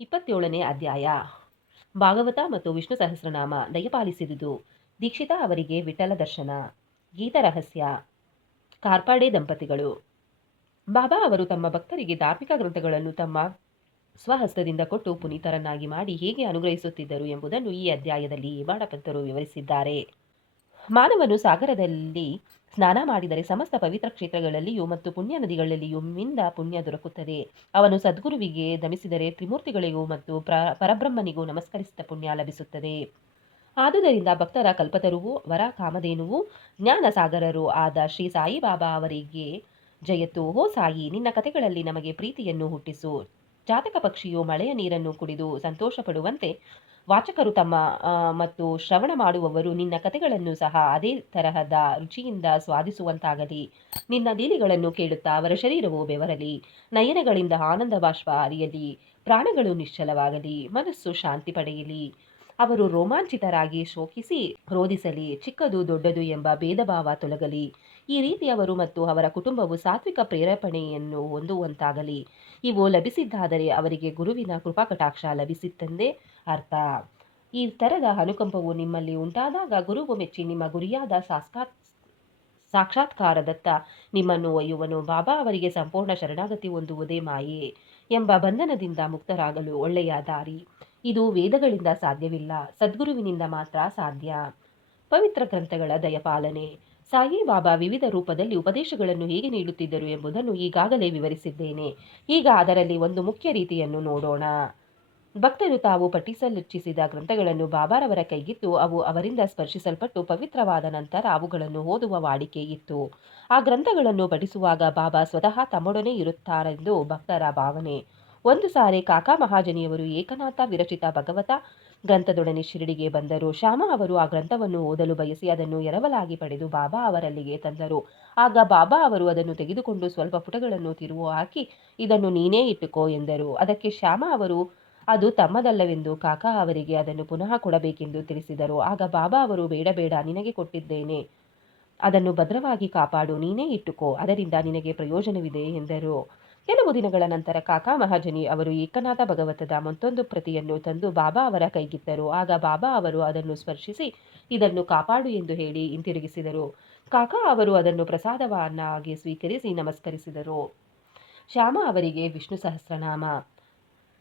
27ನೇ ಅಧ್ಯಾಯ. ಭಾಗವತ ಮತ್ತು ವಿಷ್ಣು ಸಹಸ್ರನಾಮ ದಯಪಾಲಿಸಿದುದು. ದೀಕ್ಷಿತ ಅವರಿಗೆ ವಿಠಲ ದರ್ಶನ. ಗೀತರಹಸ್ಯ. ಕಾರ್ಪಾಡೆ ದಂಪತಿಗಳು. ಬಾಬಾ ಅವರು ತಮ್ಮ ಭಕ್ತರಿಗೆ ಧಾರ್ಮಿಕ ಗ್ರಂಥಗಳನ್ನು ತಮ್ಮ ಸ್ವಹಸ್ತದಿಂದ ಕೊಟ್ಟು ಪುನೀತರನ್ನಾಗಿ ಮಾಡಿ ಹೇಗೆ ಅನುಗ್ರಹಿಸುತ್ತಿದ್ದರು ಎಂಬುದನ್ನು ಈ ಅಧ್ಯಾಯದಲ್ಲಿ ಹೇಮಾಡಪಂತರು ವಿವರಿಸಿದ್ದಾರೆ. ಮಾನವನು ಸಾಗರದಲ್ಲಿ ಸ್ನಾನ ಮಾಡಿದರೆ ಸಮಸ್ತ ಪವಿತ್ರ ಕ್ಷೇತ್ರಗಳಲ್ಲಿಯೂ ಮತ್ತು ಪುಣ್ಯ ನದಿಗಳಲ್ಲಿಯೂ ಮಿಂದ ಪುಣ್ಯ ದೊರಕುತ್ತದೆ. ಅವನು ಸದ್ಗುರುವಿಗೆ ನಮಿಸಿದರೆ ತ್ರಿಮೂರ್ತಿಗಳಿಗೂ ಮತ್ತು ಪರಬ್ರಹ್ಮನಿಗೂ ನಮಸ್ಕರಿಸಿದ ಪುಣ್ಯ ಲಭಿಸುತ್ತದೆ. ಆದುದರಿಂದ ಭಕ್ತರ ಕಲ್ಪತರುವು ವರ ಕಾಮಧೇನುವು ಜ್ಞಾನ ಸಾಗರರು ಆದ ಶ್ರೀ ಸಾಯಿಬಾಬಾ ಅವರಿಗೆ ಜಯತ್ತು. ಓ ಸಾಯಿ, ನಿನ್ನ ಕಥೆಗಳಲ್ಲಿ ನಮಗೆ ಪ್ರೀತಿಯನ್ನು ಹುಟ್ಟಿಸು. ಜಾತಕ ಪಕ್ಷಿಯು ಮಳೆಯ ನೀರನ್ನು ಕುಡಿದು ಸಂತೋಷ ಪಡುವಂತೆ ವಾಚಕರು ತಮ್ಮ ಮತ್ತು ಶ್ರವಣ ಮಾಡುವವರು ನಿನ್ನ ಕಥೆಗಳನ್ನು ಸಹ ಅದೇ ತರಹದ ರುಚಿಯಿಂದ ಸ್ವಾದಿಸುವಂತಾಗಲಿ. ನಿನ್ನ ಲೀಲೆಗಳನ್ನು ಕೇಳುತ್ತಾ ಅವರ ಶರೀರವು ಬೆವರಲಿ, ನಯನಗಳಿಂದ ಆನಂದ ಬಾಷ್ಪ ಹರಿಯಲಿ, ಪ್ರಾಣಗಳು ನಿಶ್ಚಲವಾಗಲಿ, ಮನಸ್ಸು ಶಾಂತಿ ಪಡೆಯಲಿ. ಅವರು ರೋಮಾಂಚಿತರಾಗಿ ಶೋಕಿಸಿ ರೋಧಿಸಲಿ, ಚಿಕ್ಕದು ದೊಡ್ಡದು ಎಂಬ ಭೇದ ಭಾವ ತೊಲಗಲಿ. ಈ ರೀತಿ ಅವರು ಮತ್ತು ಅವರ ಕುಟುಂಬವು ಸಾತ್ವಿಕ ಪ್ರೇರೇಪಣೆಯನ್ನು ಹೊಂದುವಂತಾಗಲಿ. ಇವು ಲಭಿಸಿದ್ದಾದರೆ ಅವರಿಗೆ ಗುರುವಿನ ಕೃಪಾಕಟಾಕ್ಷ ಲಭಿಸಿತೆಂದೇ ಅರ್ಥ. ಈ ತರದ ಅನುಕಂಪವು ನಿಮ್ಮಲ್ಲಿ ಉಂಟಾದಾಗ ಗುರುವು ಮೆಚ್ಚಿ ನಿಮ್ಮ ಗುರಿಯಾದ ಸಾಕ್ಷಾತ್ಕಾರದತ್ತ ನಿಮ್ಮನ್ನು ಒಯ್ಯುವನು. ಬಾಬಾ ಅವರಿಗೆ ಸಂಪೂರ್ಣ ಶರಣಾಗತಿ ಹೊಂದುವುದೇ ಮಾಯೆ ಎಂಬ ಬಂಧನದಿಂದ ಮುಕ್ತರಾಗಲು ಒಳ್ಳೆಯ ದಾರಿ. ಇದು ವೇದಗಳಿಂದ ಸಾಧ್ಯವಿಲ್ಲ, ಸದ್ಗುರುವಿನಿಂದ ಮಾತ್ರ ಸಾಧ್ಯ. ಪವಿತ್ರ ಗ್ರಂಥಗಳ ದಯಪಾಲನೆ. ಸಾಯಿಬಾಬಾ ವಿವಿಧ ರೂಪದಲ್ಲಿ ಉಪದೇಶಗಳನ್ನು ಹೇಗೆ ನೀಡುತ್ತಿದ್ದರು ಎಂಬುದನ್ನು ಈಗಾಗಲೇ ವಿವರಿಸಿದ್ದೇನೆ. ಈಗ ಅದರಲ್ಲಿ ಒಂದು ಮುಖ್ಯ ರೀತಿಯನ್ನು ನೋಡೋಣ. ಭಕ್ತರು ತಾವು ಪಠಿಸಲಿಚ್ಛಿಸಿದ ಗ್ರಂಥಗಳನ್ನು ಬಾಬಾರವರ ಕೈಗಿತ್ತು ಅವು ಅವರಿಂದ ಸ್ಪರ್ಶಿಸಲ್ಪಟ್ಟು ಪವಿತ್ರವಾದ ನಂತರ ಅವುಗಳನ್ನು ಓದುವ ವಾಡಿಕೆ ಇತ್ತು. ಆ ಗ್ರಂಥಗಳನ್ನು ಪಠಿಸುವಾಗ ಬಾಬಾ ಸ್ವತಃ ತಮ್ಮೊಡನೆ ಇರುತ್ತಾರೆಂದು ಭಕ್ತರ ಭಾವನೆ. ಒಂದು ಸಾರಿ ಕಾಕಾ ಮಹಾಜನಿಯವರು ಏಕನಾಥ ವಿರಚಿತ ಭಗವತ ಗ್ರಂಥದೊಡನೆ ಶಿರಡಿಗೆ ಬಂದರು. ಶ್ಯಾಮ ಅವರು ಆ ಗ್ರಂಥವನ್ನು ಓದಲು ಬಯಸಿ ಅದನ್ನು ಎರವಲಾಗಿ ಪಡೆದು ಬಾಬಾ ಅವರಲ್ಲಿಗೆ ತಂದರು. ಆಗ ಬಾಬಾ ಅವರು ಅದನ್ನು ತೆಗೆದುಕೊಂಡು ಸ್ವಲ್ಪ ಪುಟಗಳನ್ನು ತಿರುವು ಹಾಕಿ ಇದನ್ನು ನೀನೇ ಇಟ್ಟುಕೋ ಎಂದರು. ಅದಕ್ಕೆ ಶ್ಯಾಮ ಅವರು ಅದು ತಮ್ಮದಲ್ಲವೆಂದು ಕಾಕಾ ಅವರಿಗೆ ಅದನ್ನು ಪುನಃ ಕೊಡಬೇಕೆಂದು ತಿಳಿಸಿದರು. ಆಗ ಬಾಬಾ ಅವರು ಬೇಡ ಬೇಡ, ನಿನಗೆ ಕೊಟ್ಟಿದ್ದೇನೆ, ಅದನ್ನು ಭದ್ರವಾಗಿ ಕಾಪಾಡು, ನೀನೇ ಇಟ್ಟುಕೋ, ಅದರಿಂದ ನಿನಗೆ ಪ್ರಯೋಜನವಿದೆ ಎಂದರು. ಕೆಲವು ದಿನಗಳ ನಂತರ ಕಾಕಾ ಮಹಾಜನಿ ಅವರು ಏಕನಾಥ ಭಗವತದ ಮತ್ತೊಂದು ಪ್ರತಿಯನ್ನು ತಂದು ಬಾಬಾ ಅವರ ಕೈಗಿತ್ತರು. ಆಗ ಬಾಬಾ ಅವರು ಅದನ್ನು ಸ್ಪರ್ಶಿಸಿ ಇದನ್ನು ಕಾಪಾಡು ಎಂದು ಹೇಳಿ ಹಿಂತಿರುಗಿಸಿದರು. ಕಾಕಾ ಅವರು ಅದನ್ನು ಪ್ರಸಾದವನ್ನಾಗಿ ಸ್ವೀಕರಿಸಿ ನಮಸ್ಕರಿಸಿದರು. ಶ್ಯಾಮ ಅವರಿಗೆ ವಿಷ್ಣು ಸಹಸ್ರನಾಮ.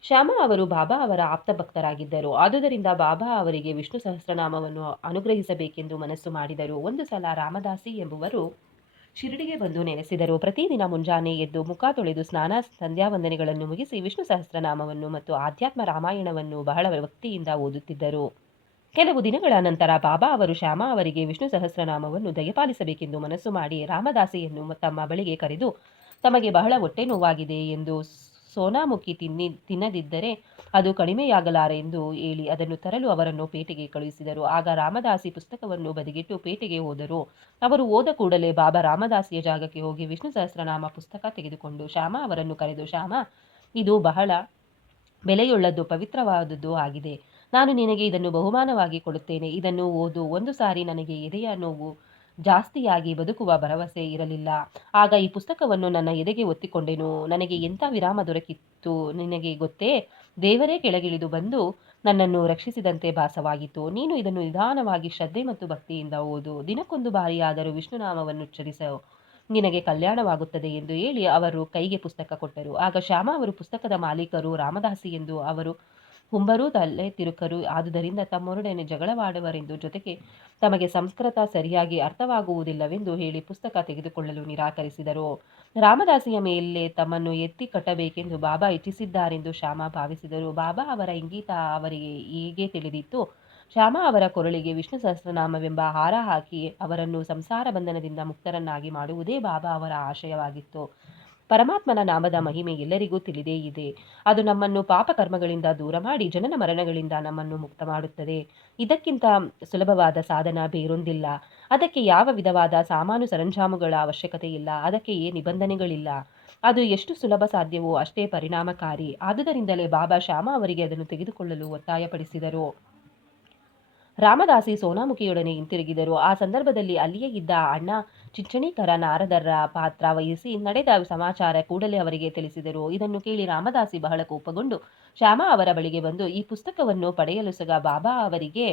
ಶ್ಯಾಮ ಅವರು ಬಾಬಾ ಅವರ ಆಪ್ತ ಭಕ್ತರಾಗಿದ್ದರು. ಆದುದರಿಂದ ಬಾಬಾ ಅವರಿಗೆ ವಿಷ್ಣು ಸಹಸ್ರನಾಮವನ್ನು ಅನುಗ್ರಹಿಸಬೇಕೆಂದು ಮನಸ್ಸು ಮಾಡಿದರು. ಒಂದು ಸಲ ರಾಮದಾಸಿ ಎಂಬುವರು ಶಿರಡಿಗೆ ಬಂದು ನೆಲೆಸಿದರು. ಪ್ರತಿದಿನ ಮುಂಜಾನೆ ಎದ್ದು ಮುಖ ತೊಳೆದು ಸ್ನಾನ ಸಂಧ್ಯಾವಂದನೆಗಳನ್ನು ಮುಗಿಸಿ ವಿಷ್ಣು ಸಹಸ್ರನಾಮವನ್ನು ಮತ್ತು ಆಧ್ಯಾತ್ಮ ರಾಮಾಯಣವನ್ನು ಬಹಳ ಭಕ್ತಿಯಿಂದ ಓದುತ್ತಿದ್ದರು. ಕೆಲವು ದಿನಗಳ ನಂತರ ಬಾಬಾ ಅವರು ಶ್ಯಾಮ ಅವರಿಗೆ ವಿಷ್ಣು ಸಹಸ್ರನಾಮವನ್ನು ದಯಪಾಲಿಸಬೇಕೆಂದು ಮನಸ್ಸು ಮಾಡಿ ರಾಮದಾಸಿಯನ್ನು ತಮ್ಮ ಬಳಿಗೆ ಕರೆದು ತಮಗೆ ಬಹಳ ಹೊಟ್ಟೆ ನೋವಾಗಿದೆ ಎಂದು ಸೋನಾಮುಖಿ ತಿನ್ನದಿದ್ದರೆ ಅದು ಕಡಿಮೆಯಾಗಲಾರೆ ಎಂದು ಹೇಳಿ ಅದನ್ನು ತರಲು ಅವರನ್ನು ಪೇಟೆಗೆ ಕಳುಹಿಸಿದರು. ಆಗ ರಾಮದಾಸಿ ಪುಸ್ತಕವನ್ನು ಬದಿಗಿಟ್ಟು ಪೇಟೆಗೆ ಹೋದರು. ಅವರು ಹೋದ ಕೂಡಲೇ ಬಾಬಾ ರಾಮದಾಸಿಯ ಜಾಗಕ್ಕೆ ಹೋಗಿ ವಿಷ್ಣು ಸಹಸ್ರನಾಮ ಪುಸ್ತಕ ತೆಗೆದುಕೊಂಡು ಶ್ಯಾಮ ಅವರನ್ನು ಕರೆದು, ಶ್ಯಾಮ, ಇದು ಬಹಳ ಬೆಲೆಯುಳ್ಳದ್ದು, ಪವಿತ್ರವಾದದ್ದು ಆಗಿದೆ. ನಾನು ನಿನಗೆ ಇದನ್ನು ಬಹುಮಾನವಾಗಿ ಕೊಡುತ್ತೇನೆ. ಇದನ್ನು ಓದು. ಒಂದು ಸಾರಿ ನನಗೆ ಎದೆಯ ನೋವು ಜಾಸ್ತಿಯಾಗಿ ಬದುಕುವ ಭರವಸೆ ಇರಲಿಲ್ಲ. ಆಗ ಈ ಪುಸ್ತಕವನ್ನು ನನ್ನ ಎದೆಗೆ ಒತ್ತಿಕೊಂಡೆನು. ನನಗೆ ಎಂಥ ವಿರಾಮ ದೊರಕಿತ್ತು ನಿನಗೆ ಗೊತ್ತೇ? ದೇವರೇ ಕೆಳಗಿಳಿದು ಬಂದು ನನ್ನನ್ನು ರಕ್ಷಿಸಿದಂತೆ ಭಾಸವಾಗಿತ್ತು. ನೀನು ಇದನ್ನು ನಿಧಾನವಾಗಿ ಶ್ರದ್ಧೆ ಮತ್ತು ಭಕ್ತಿಯಿಂದ ಓದು. ದಿನಕ್ಕೊಂದು ಬಾರಿಯಾದರೂ ವಿಷ್ಣುನಾಮವನ್ನು ಉಚ್ಚರಿಸು, ನಿನಗೆ ಕಲ್ಯಾಣವಾಗುತ್ತದೆ ಎಂದು ಹೇಳಿ ಅವರು ಕೈಗೆ ಪುಸ್ತಕ ಕೊಟ್ಟರು. ಆಗ ಶ್ಯಾಮ ಅವರು ಪುಸ್ತಕದ ಮಾಲೀಕರು ರಾಮದಾಸಿ ಎಂದು ಅವರು ಹುಂಬರೂ ತಲೆ ತಿರುಕರು ಆದುದರಿಂದ ತಮ್ಮೊಡನೆ ಜಗಳವಾಡುವರೆಂದು, ಜೊತೆಗೆ ತಮಗೆ ಸಂಸ್ಕೃತ ಸರಿಯಾಗಿ ಅರ್ಥವಾಗುವುದಿಲ್ಲವೆಂದು ಹೇಳಿ ಪುಸ್ತಕ ತೆಗೆದುಕೊಳ್ಳಲು ನಿರಾಕರಿಸಿದರು. ರಾಮದಾಸಿಯ ಮೇಲೆ ತಮ್ಮನ್ನು ಎತ್ತಿ ಕಟ್ಟಬೇಕೆಂದು ಬಾಬಾ ಇಚ್ಛಿಸಿದ್ದಾರೆಂದು ಶ್ಯಾಮ ಭಾವಿಸಿದರು. ಬಾಬಾ ಅವರ ಇಂಗಿತ ಅವರಿಗೆ ಹೀಗೆ ತಿಳಿದಿತ್ತು. ಶ್ಯಾಮ ಅವರ ಕೊರಳಿಗೆ ವಿಷ್ಣು ಸಹಸ್ರನಾಮವೆಂಬ ಹಾರ ಹಾಕಿ ಅವರನ್ನು ಸಂಸಾರ ಬಂಧನದಿಂದ ಮುಕ್ತರನ್ನಾಗಿ ಮಾಡುವುದೇ ಬಾಬಾ ಅವರ ಆಶಯವಾಗಿತ್ತು. ಪರಮಾತ್ಮನ ನಾಮದ ಮಹಿಮೆ ಎಲ್ಲರಿಗೂ ತಿಳಿದೇ ಇದೆ. ಅದು ನಮ್ಮನ್ನು ಪಾಪ ಕರ್ಮಗಳಿಂದ ದೂರ ಮಾಡಿ ಜನನ ಮರಣಗಳಿಂದ ನಮ್ಮನ್ನು ಮುಕ್ತ ಮಾಡುತ್ತದೆ. ಇದಕ್ಕಿಂತ ಸುಲಭವಾದ ಸಾಧನ ಬೇರೊಂದಿಲ್ಲ. ಅದಕ್ಕೆ ಯಾವ ವಿಧವಾದ ಸಾಮಾನು ಸರಂಜಾಮುಗಳ ಅವಶ್ಯಕತೆ ಇಲ್ಲ. ಅದಕ್ಕೆ ನಿಬಂಧನೆಗಳಿಲ್ಲ. ಅದು ಎಷ್ಟು ಸುಲಭ ಸಾಧ್ಯವೋ ಅಷ್ಟೇ ಪರಿಣಾಮಕಾರಿ. ಆದುದರಿಂದಲೇ ಬಾಬಾ ಶ್ಯಾಮ ಅವರಿಗೆ ಅದನ್ನು ತೆಗೆದುಕೊಳ್ಳಲು ಒತ್ತಾಯಪಡಿಸಿದರು. ರಾಮದಾಸಿ ಸೋನಾಮುಖಿಯೊಡನೆ ಹಿಂತಿರುಗಿದರು. ಆ ಸಂದರ್ಭದಲ್ಲಿ ಅಲ್ಲಿಯೇ ಇದ್ದ ಅಣ್ಣ ಚಿಂಚಣೀಕರ ನಾರದರ ಪಾತ್ರ ವಹಿಸಿ ನಡೆದ ಸಮಾಚಾರ ಕೂಡಲೇ ಅವರಿಗೆ ತಿಳಿಸಿದರು. ಇದನ್ನು ಕೇಳಿ ರಾಮದಾಸಿ ಬಹಳ ಕೋಪಗೊಂಡು ಶ್ಯಾಮ ಅವರ ಬಳಿಗೆ ಬಂದು ಈ ಪುಸ್ತಕವನ್ನು ಪಡೆಯಲು ಸಹ ಬಾಬಾ ಅವರಿಗೆ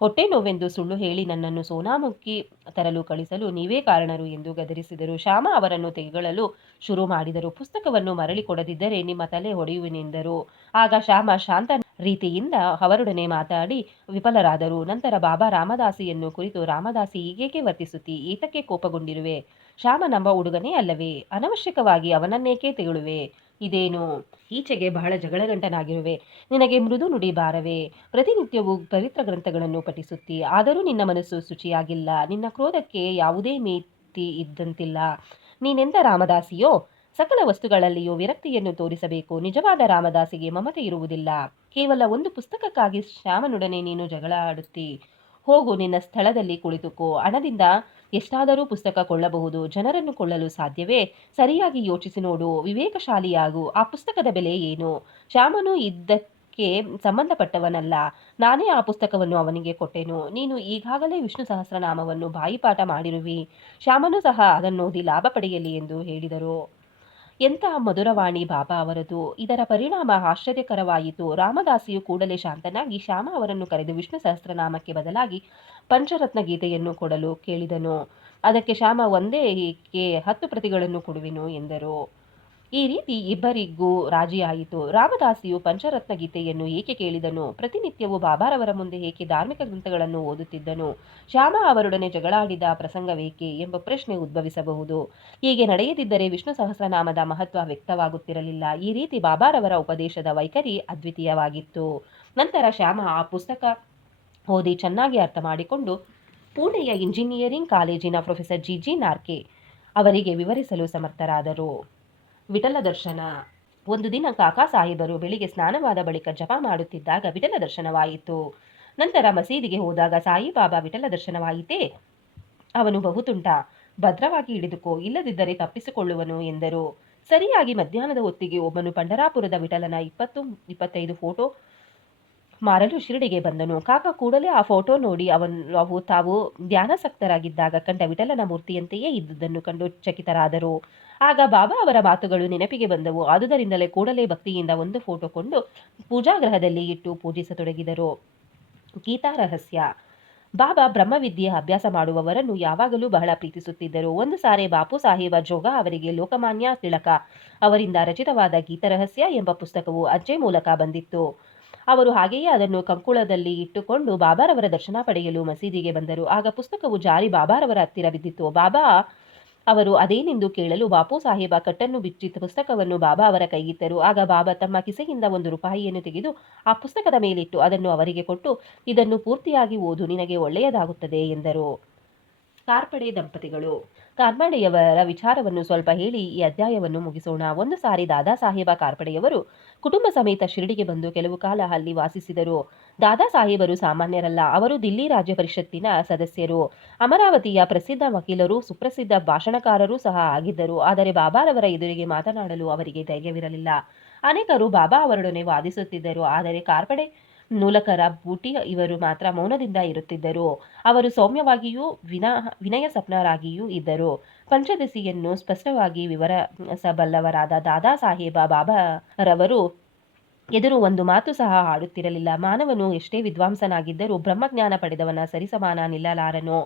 ಹೊಟ್ಟೆ ನೋವೆಂದು ಸುಳ್ಳು ಹೇಳಿ ನನ್ನನ್ನು ಸೋನಾಮುಖಿ ತರಲು ಕಳಿಸಲು ನೀವೇ ಕಾರಣರು ಎಂದು ಗದರಿಸಿದರು. ಶ್ಯಾಮ ಅವರನ್ನು ತೆಗೆಗಳಲು ಶುರು ಮಾಡಿದರು. ಪುಸ್ತಕವನ್ನು ಮರಳಿ ಕೊಡದಿದ್ದರೆ ನಿಮ್ಮ ತಲೆ ಹೊಡೆಯುವೆನೆಂದರು. ಆಗ ಶ್ಯಾಮ ಶಾಂತ ರೀತಿಯಿಂದ ಅವರೊಡನೆ ಮಾತಾಡಿ ವಿಫಲರಾದರು. ನಂತರ ಬಾಬಾ ರಾಮದಾಸಿಯನ್ನು ಕುರಿತು, ರಾಮದಾಸಿ ಹೀಗೇಕೆ ವರ್ತಿಸುತ್ತಿ, ಏತಕ್ಕೆ ಕೋಪಗೊಂಡಿರುವೆ? ಶ್ಯಾಮ ನಮ್ಮ ಹುಡುಗನೇ ಅಲ್ಲವೇ? ಅನವಶ್ಯಕವಾಗಿ ಅವನನ್ನೇಕೆ ತೆಗಳುವೆ? ಇದೇನು ಈಚೆಗೆ ಬಹಳ ಜಗಳಗಂಟನಾಗಿರುವೆ? ನಿನಗೆ ಮೃದು ನುಡಿ ಬಾರವೇ? ಪ್ರತಿನಿತ್ಯವೂ ಪವಿತ್ರ ಗ್ರಂಥಗಳನ್ನು ಪಠಿಸುತ್ತಿ, ಆದರೂ ನಿನ್ನ ಮನಸ್ಸು ಶುಚಿಯಾಗಿಲ್ಲ. ನಿನ್ನ ಕ್ರೋಧಕ್ಕೆ ಯಾವುದೇ ಮಿತಿ ಇದ್ದಂತಿಲ್ಲ. ನೀನೆಂಥ ರಾಮದಾಸಿಯೋ? ಸಕಲ ವಸ್ತುಗಳಲ್ಲಿಯೂ ವಿರಕ್ತಿಯನ್ನು ತೋರಿಸಬೇಕು. ನಿಜವಾದ ರಾಮದಾಸಿಗೆ ಮಮತೆ ಇರುವುದಿಲ್ಲ. ಕೇವಲ ಒಂದು ಪುಸ್ತಕಕ್ಕಾಗಿ ಶ್ಯಾಮನೊಡನೆ ನೀನು ಜಗಳ ಆಡುತ್ತಿ. ಹೋಗು, ನಿನ್ನ ಸ್ಥಳದಲ್ಲಿ ಕುಳಿತುಕೋ. ಹಣದಿಂದ ಎಷ್ಟಾದರೂ ಪುಸ್ತಕ ಕೊಳ್ಳಬಹುದು, ಜನರನ್ನು ಕೊಳ್ಳಲು ಸಾಧ್ಯವೇ? ಸರಿಯಾಗಿ ಯೋಚಿಸಿ ನೋಡು, ವಿವೇಕಶಾಲಿಯಾಗು. ಆ ಪುಸ್ತಕದ ಬೆಲೆ ಏನು? ಶ್ಯಾಮನು ಇದಕ್ಕೆ ಸಂಬಂಧಪಟ್ಟವನಲ್ಲ. ನಾನೇ ಆ ಪುಸ್ತಕವನ್ನು ಅವನಿಗೆ ಕೊಟ್ಟೆನು. ನೀನು ಈಗಾಗಲೇ ವಿಷ್ಣು ಸಹಸ್ರನಾಮವನ್ನು ಬಾಯಿಪಾಠ ಮಾಡಿರುವಿ. ಶ್ಯಾಮನು ಸಹ ಅದನ್ನೋದಿ ಲಾಭ ಪಡೆಯಲಿ ಎಂದು ಹೇಳಿದರು. ಎಂಥ ಮಧುರವಾಣಿ ಬಾಬಾ ಅವರದು! ಇದರ ಪರಿಣಾಮ ಆಶ್ಚರ್ಯಕರವಾಯಿತು. ರಾಮದಾಸಿಯು ಕೂಡಲೇ ಶಾಂತನಾಗಿ ಶ್ಯಾಮ ಅವರನ್ನು ಕರೆದು ವಿಷ್ಣು ಸಹಸ್ರನಾಮಕ್ಕೆ ಬದಲಾಗಿ ಪಂಚರತ್ನ ಗೀತೆಯನ್ನು ಕೊಡಲು ಕೇಳಿದನು. ಅದಕ್ಕೆ ಶ್ಯಾಮ ಒಂದೇ ಏಕೆ 10 ಪ್ರತಿಗಳನ್ನು ಕೊಡುವೆನು ಎಂದರು. ಈ ರೀತಿ ಇಬ್ಬರಿಗೂ ರಾಜಿಯಾಯಿತು. ರಾಮದಾಸಿಯು ಪಂಚರತ್ನ ಗೀತೆಯನ್ನು ಏಕೆ ಕೇಳಿದನು? ಪ್ರತಿನಿತ್ಯವೂ ಬಾಬಾರವರ ಮುಂದೆ ಏಕೆ ಧಾರ್ಮಿಕ ಗ್ರಂಥಗಳನ್ನು ಓದುತ್ತಿದ್ದನು? ಶ್ಯಾಮ ಅವರೊಡನೆ ಜಗಳಾಡಿದ ಪ್ರಸಂಗವೇಕೆ ಎಂಬ ಪ್ರಶ್ನೆ ಉದ್ಭವಿಸಬಹುದು. ಹೀಗೆ ನಡೆಯದಿದ್ದರೆ ವಿಷ್ಣು ಸಹಸ್ರನಾಮದ ಮಹತ್ವ ವ್ಯಕ್ತವಾಗುತ್ತಿರಲಿಲ್ಲ. ಈ ರೀತಿ ಬಾಬಾರವರ ಉಪದೇಶದ ವೈಖರಿ ಅದ್ವಿತೀಯವಾಗಿತ್ತು. ನಂತರ ಶ್ಯಾಮ ಆ ಪುಸ್ತಕ ಓದಿ ಚೆನ್ನಾಗಿ ಅರ್ಥ ಮಾಡಿಕೊಂಡು ಪುಣೆಯ ಇಂಜಿನಿಯರಿಂಗ್ ಕಾಲೇಜಿನ ಪ್ರೊಫೆಸರ್ ಜಿ ನಾರ್ಕೆ ಅವರಿಗೆ ವಿವರಿಸಲು ಸಮರ್ಥರಾದರು. ವಿಠಲ ದರ್ಶನ. ಒಂದು ದಿನ ಕಾಕಾ ಸಾಹೇಬರು ಬೆಳಿಗ್ಗೆ ಸ್ನಾನವಾದ ಬಳಿಕ ಜಪ ಮಾಡುತ್ತಿದ್ದಾಗ ವಿಠಲ ದರ್ಶನವಾಯಿತು. ನಂತರ ಮಸೀದಿಗೆ ಹೋದಾಗ ಸಾಯಿಬಾಬಾ ವಿಠಲ ದರ್ಶನವಾಯಿತೇ? ಅವನು ಬಹುತುಂಟ, ಭದ್ರವಾಗಿ ಹಿಡಿದುಕೋ, ಇಲ್ಲದಿದ್ದರೆ ತಪ್ಪಿಸಿಕೊಳ್ಳುವನು ಎಂದರು. ಸರಿಯಾಗಿ ಮಧ್ಯಾಹ್ನದ ಹೊತ್ತಿಗೆ ಒಬ್ಬನು ಪಂಢರಾಪುರದ ವಿಠಲನ 20-25 ಫೋಟೋ ಮಾರಲು ಶಿರಡಿಗೆ ಬಂದನು. ಕಾಕ ಕೂಡಲೇ ಆ ಫೋಟೋ ನೋಡಿ ಅವು ತಾವು ಧ್ಯಾನಾಸಕ್ತರಾಗಿದ್ದಾಗ ಕಂಡ ವಿಠಲನ ಮೂರ್ತಿಯಂತೆಯೇ ಇದ್ದುದನ್ನು ಕಂಡು ಚಕಿತರಾದರು. ಆಗ ಬಾಬಾ ಅವರ ಮಾತುಗಳು ನೆನಪಿಗೆ ಬಂದವು. ಆದುದರಿಂದಲೇ ಕೂಡಲೇ ಭಕ್ತಿಯಿಂದ ಒಂದು ಫೋಟೋ ಕೊಂಡು ಪೂಜಾಗೃಹದಲ್ಲಿ ಇಟ್ಟು ಪೂಜಿಸತೊಡಗಿದರು. ಗೀತಾ ರಹಸ್ಯ. ಬಾಬಾ ಬ್ರಹ್ಮವಿದ್ಯೆ ಅಭ್ಯಾಸ ಮಾಡುವವರನ್ನು ಯಾವಾಗಲೂ ಬಹಳ ಪ್ರೀತಿಸುತ್ತಿದ್ದರು. ಒಂದು ಸಾರಿ ಬಾಪು ಸಾಹೇಬ ಜೋಗ ಅವರಿಗೆ ಲೋಕಮಾನ್ಯ ತಿಳಕ ಅವರಿಂದ ರಚಿತವಾದ ಗೀತರಹಸ್ಯ ಎಂಬ ಪುಸ್ತಕವು ಅಜ್ಜೆ ಮೂಲಕ ಬಂದಿತ್ತು. ಅವರು ಹಾಗೆಯೇ ಅದನ್ನು ಕಂಕುಳದಲ್ಲಿ ಇಟ್ಟುಕೊಂಡು ಬಾಬಾರವರ ದರ್ಶನ ಪಡೆಯಲು ಮಸೀದಿಗೆ ಬಂದರು. ಆಗ ಪುಸ್ತಕವು ಜಾರಿ ಬಾಬಾರವರ ಹತ್ತಿರ ಬಿದ್ದಿತು. ಬಾಬಾ ಅವರು ಅದೇನೆಂದು ಕೇಳಲು ಬಾಪು ಸಾಹೇಬ ಕಟ್ಟನ್ನು ಬಿಚ್ಚಿ ಪುಸ್ತಕವನ್ನು ಬಾಬಾ ಅವರ ಕೈಗಿತ್ತರು. ಆಗ ಬಾಬಾ ತಮ್ಮ ಕಿಸೆಯಿಂದ 1 ರೂಪಾಯಿಯನ್ನು ತೆಗೆದು ಆ ಪುಸ್ತಕದ ಮೇಲಿಟ್ಟು ಅದನ್ನು ಅವರಿಗೆ ಕೊಟ್ಟು, ಇದನ್ನು ಪೂರ್ತಿಯಾಗಿ ಓದು, ನಿನಗೆ ಒಳ್ಳೆಯದಾಗುತ್ತದೆ ಎಂದರು. ಕಾರ್ಪಡೆ ದಂಪತಿಗಳು. ಕಾರ್ಪಡೆಯವರ ವಿಚಾರವನ್ನು ಸ್ವಲ್ಪ ಹೇಳಿ ಈ ಅಧ್ಯಾಯವನ್ನು ಮುಗಿಸೋಣ. ಒಂದು ಸಾರಿ ದಾದಾ ಸಾಹೇಬ ಕಾರ್ಪಡೆಯವರು ಕುಟುಂಬ ಸಮೇತ ಶಿರಡಿಗೆ ಬಂದು ಕೆಲವು ಕಾಲ ಅಲ್ಲಿ ವಾಸಿಸಿದರು. ದಾದಾ ಸಾಹೇಬರು ಸಾಮಾನ್ಯರಲ್ಲ. ಅವರು ದಿಲ್ಲಿ ರಾಜ್ಯ ಪರಿಷತ್ತಿನ ಸದಸ್ಯರು, ಅಮರಾವತಿಯ ಪ್ರಸಿದ್ಧ ವಕೀಲರು, ಸುಪ್ರಸಿದ್ಧ ಭಾಷಣಕಾರರೂ ಸಹ ಆಗಿದ್ದರು. ಆದರೆ ಬಾಬಾರವರ ಎದುರಿಗೆ ಮಾತನಾಡಲು ಅವರಿಗೆ ಧೈರ್ಯವಿರಲಿಲ್ಲ. ಅನೇಕರು ಬಾಬಾ ಅವರೊಡನೆ ವಾದಿಸುತ್ತಿದ್ದರು. ಆದರೆ ಕಾರ್ಪಡೆ ಮೂಲಕರ ಬೂಟಿ ಇವರು ಮಾತ್ರ ಮೌನದಿಂದ ಇರುತ್ತಿದ್ದರು. ಅವರು ಸೌಮ್ಯವಾಗಿಯೂ ವಿನಯಸಂಪನ್ನರಾಗಿಯೂ ಇದ್ದರು. ಪಂಚದಶಿಯನ್ನು ಸ್ಪಷ್ಟವಾಗಿ ವಿವರಿಸಬಲ್ಲವರಾದ ದಾದಾ ಸಾಹೇಬ ಬಾಬಾರವರು ಎದುರು ಒಂದು ಮಾತು ಸಹ ಆಡುತ್ತಿರಲಿಲ್ಲ. ಮಾನವನು ಎಷ್ಟೇ ವಿದ್ವಾಂಸನಾಗಿದ್ದರೂ ಬ್ರಹ್ಮಜ್ಞಾನ ಪಡೆದವನ ಸರಿಸಮಾನ ನಿಲ್ಲಲಾರನು.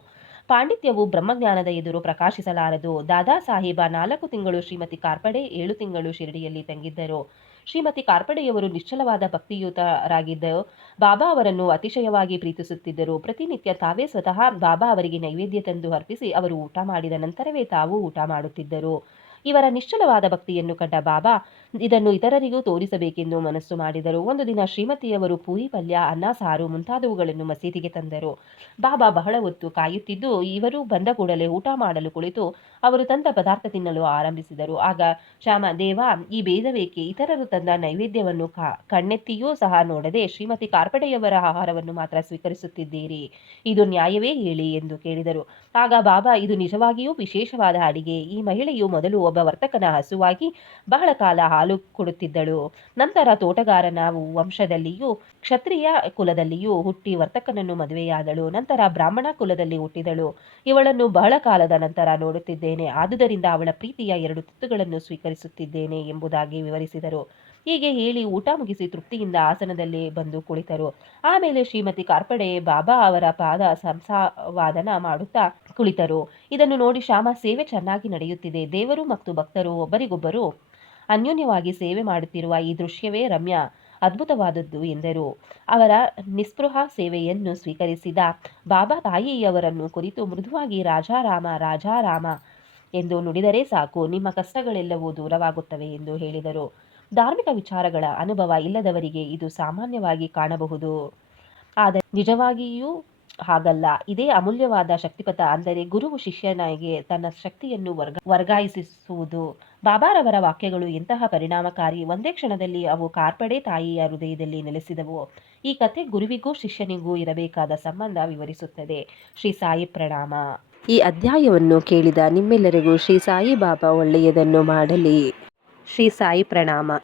ಪಾಂಡಿತ್ಯವು ಬ್ರಹ್ಮಜ್ಞಾನದ ಎದುರು ಪ್ರಕಾಶಿಸಲಾರದು. ದಾದಾ ಸಾಹೇಬ 4 ತಿಂಗಳು ಶ್ರೀಮತಿ ಕಾರ್ಪಡೆ 7 ತಿಂಗಳು ಶಿರಡಿಯಲ್ಲಿ ತಂಗಿದ್ದರು. ಶ್ರೀಮತಿ ಕಾರ್ಪಡೆಯವರು ನಿಶ್ಚಲವಾದ ಭಕ್ತಿಯುತರಾಗಿದ್ದು ಬಾಬಾ ಅವರನ್ನು ಅತಿಶಯವಾಗಿ ಪ್ರೀತಿಸುತ್ತಿದ್ದರು. ಪ್ರತಿನಿತ್ಯ ತಾವೇ ಸ್ವತಃ ಬಾಬಾ ಅವರಿಗೆ ನೈವೇದ್ಯ ತಂದು ಅರ್ಪಿಸಿ ಅವರು ಊಟ ಮಾಡಿದ ನಂತರವೇ ತಾವೂ ಊಟ ಮಾಡುತ್ತಿದ್ದರು. ಇವರ ನಿಶ್ಚಲವಾದ ಭಕ್ತಿಯನ್ನು ಕಂಡ ಬಾಬಾ ಇದನ್ನು ಇತರರಿಗೂ ತೋರಿಸಬೇಕೆಂದು ಮನಸ್ಸು ಮಾಡಿದರು. ಒಂದು ದಿನ ಶ್ರೀಮತಿಯವರು ಪೂರಿ ಪಲ್ಯ, ಅನ್ನ ಸಾರು ಮುಂತಾದವುಗಳನ್ನು ಮಸೀದಿಗೆ ತಂದರು. ಬಾಬಾ ಬಹಳ ಹೊತ್ತು ಕಾಯುತ್ತಿದ್ದು ಇವರು ಬಂದ ಕೂಡಲೇ ಊಟ ಮಾಡಲು ಕುಳಿತು ಅವರು ತಂದ ಪದಾರ್ಥ ತಿನ್ನಲು ಆರಂಭಿಸಿದರು. ಆಗ ಶ್ಯಾಮ, ದೇವ, ಈ ಭೇದವೇಕೆ? ಇತರರು ತಂದ ನೈವೇದ್ಯವನ್ನು ಕಣ್ಣೆತ್ತಿಯೂ ಸಹ ನೋಡದೆ ಶ್ರೀಮತಿ ಕಾರ್ಪಡೆಯವರ ಆಹಾರವನ್ನು ಮಾತ್ರ ಸ್ವೀಕರಿಸುತ್ತಿದ್ದೀರಿ. ಇದು ನ್ಯಾಯವೇ ಹೇಳಿ ಎಂದು ಕೇಳಿದರು. ಆಗ ಬಾಬಾ, ಇದು ನಿಜವಾಗಿಯೂ ವಿಶೇಷವಾದ ಅಡಿಗೆ. ಈ ಮಹಿಳೆಯು ಮೊದಲು ಒಬ್ಬ ಒಬ್ಬ ವರ್ತಕನ ಹಸುವಾಗಿ ಬಹಳ ಕಾಲ ಹಾಲು ಕೊಡುತ್ತಿದ್ದಳು. ನಂತರ ತೋಟಗಾರನ ವಂಶದಲ್ಲಿಯೂ ಕ್ಷತ್ರಿಯ ಕುಲದಲ್ಲಿಯೂ ಹುಟ್ಟಿ ವರ್ತಕನನ್ನು ಮದುವೆಯಾದಳು. ನಂತರ ಬ್ರಾಹ್ಮಣ ಕುಲದಲ್ಲಿ ಹುಟ್ಟಿದಳು. ಇವಳನ್ನು ಬಹಳ ಕಾಲದ ನಂತರ ನೋಡುತ್ತಿದ್ದೇನೆ, ಆದುದರಿಂದ ಅವಳ ಪ್ರೀತಿಯ 2 ತುತ್ತುಗಳನ್ನು ಸ್ವೀಕರಿಸುತ್ತಿದ್ದೇನೆ ಎಂಬುದಾಗಿ ವಿವರಿಸಿದರು. ಹೀಗೆ ಹೇಳಿ ಊಟ ಮುಗಿಸಿ ತೃಪ್ತಿಯಿಂದ ಆಸನದಲ್ಲಿ ಬಂದು ಕುಳಿತರು. ಆಮೇಲೆ ಶ್ರೀಮತಿ ಕಾರ್ಪಡೆ ಬಾಬಾ ಅವರ ಪಾದ ಸಂಸಾವಾದನ ಮಾಡುತ್ತಾ ಕುಳಿತರು. ಇದನ್ನು ನೋಡಿ ಶ್ಯಾಮ, ಸೇವೆ ಚೆನ್ನಾಗಿ ನಡೆಯುತ್ತಿದೆ. ದೇವರು ಮತ್ತು ಭಕ್ತರು ಒಬ್ಬರಿಗೊಬ್ಬರು ಅನ್ಯೋನ್ಯವಾಗಿ ಸೇವೆ ಮಾಡುತ್ತಿರುವ ಈ ದೃಶ್ಯವೇ ರಮ್ಯ, ಅದ್ಭುತವಾದದ್ದು ಎಂದರು. ಅವರ ನಿಸ್ಪೃಹ ಸೇವೆಯನ್ನು ಸ್ವೀಕರಿಸಿದ ಬಾಬಾ ತಾಯಿಯವರನ್ನು ಕುರಿತು ಮೃದುವಾಗಿ ರಾಜಾರಾಮ ರಾಜಾರಾಮ ಎಂದು ನುಡಿದರೆ ಸಾಕು, ನಿಮ್ಮ ಕಷ್ಟಗಳೆಲ್ಲವೂ ದೂರವಾಗುತ್ತವೆ ಎಂದು ಹೇಳಿದರು. ಧಾರ್ಮಿಕ ವಿಚಾರಗಳ ಅನುಭವ ಇಲ್ಲದವರಿಗೆ ಇದು ಸಾಮಾನ್ಯವಾಗಿ ಕಾಣಬಹುದು, ಆದರೆ ನಿಜವಾಗಿಯೂ ಹಾಗಲ್ಲ. ಇದೇ ಅಮೂಲ್ಯವಾದ ಶಕ್ತಿಪಥ, ಅಂದರೆ ಗುರುವು ಶಿಷ್ಯನಿಗೆ ತನ್ನ ಶಕ್ತಿಯನ್ನು ವರ್ಗಾಯಿಸುವುದು. ಬಾಬಾರವರ ವಾಕ್ಯಗಳು ಎಂತಹ ಪರಿಣಾಮಕಾರಿ! ಒಂದೇ ಕ್ಷಣದಲ್ಲಿ ಅವು ಕಾರ್ಪಡೆ ತಾಯಿಯ ಹೃದಯದಲ್ಲಿ ನೆಲೆಸಿದವು. ಈ ಕಥೆ ಗುರುವಿಗೂ ಶಿಷ್ಯನಿಗೂ ಇರಬೇಕಾದ ಸಂಬಂಧ ವಿವರಿಸುತ್ತದೆ. ಶ್ರೀ ಸಾಯಿ ಪ್ರಣಾಮ. ಈ ಅಧ್ಯಾಯವನ್ನು ಕೇಳಿದ ನಿಮ್ಮೆಲ್ಲರಿಗೂ ಶ್ರೀ ಸಾಯಿ ಬಾಬಾ ಒಳ್ಳೆಯದನ್ನು ಮಾಡಲಿ. ಶ್ರೀ ಸಾಯಿ ಪ್ರಣಾಮ.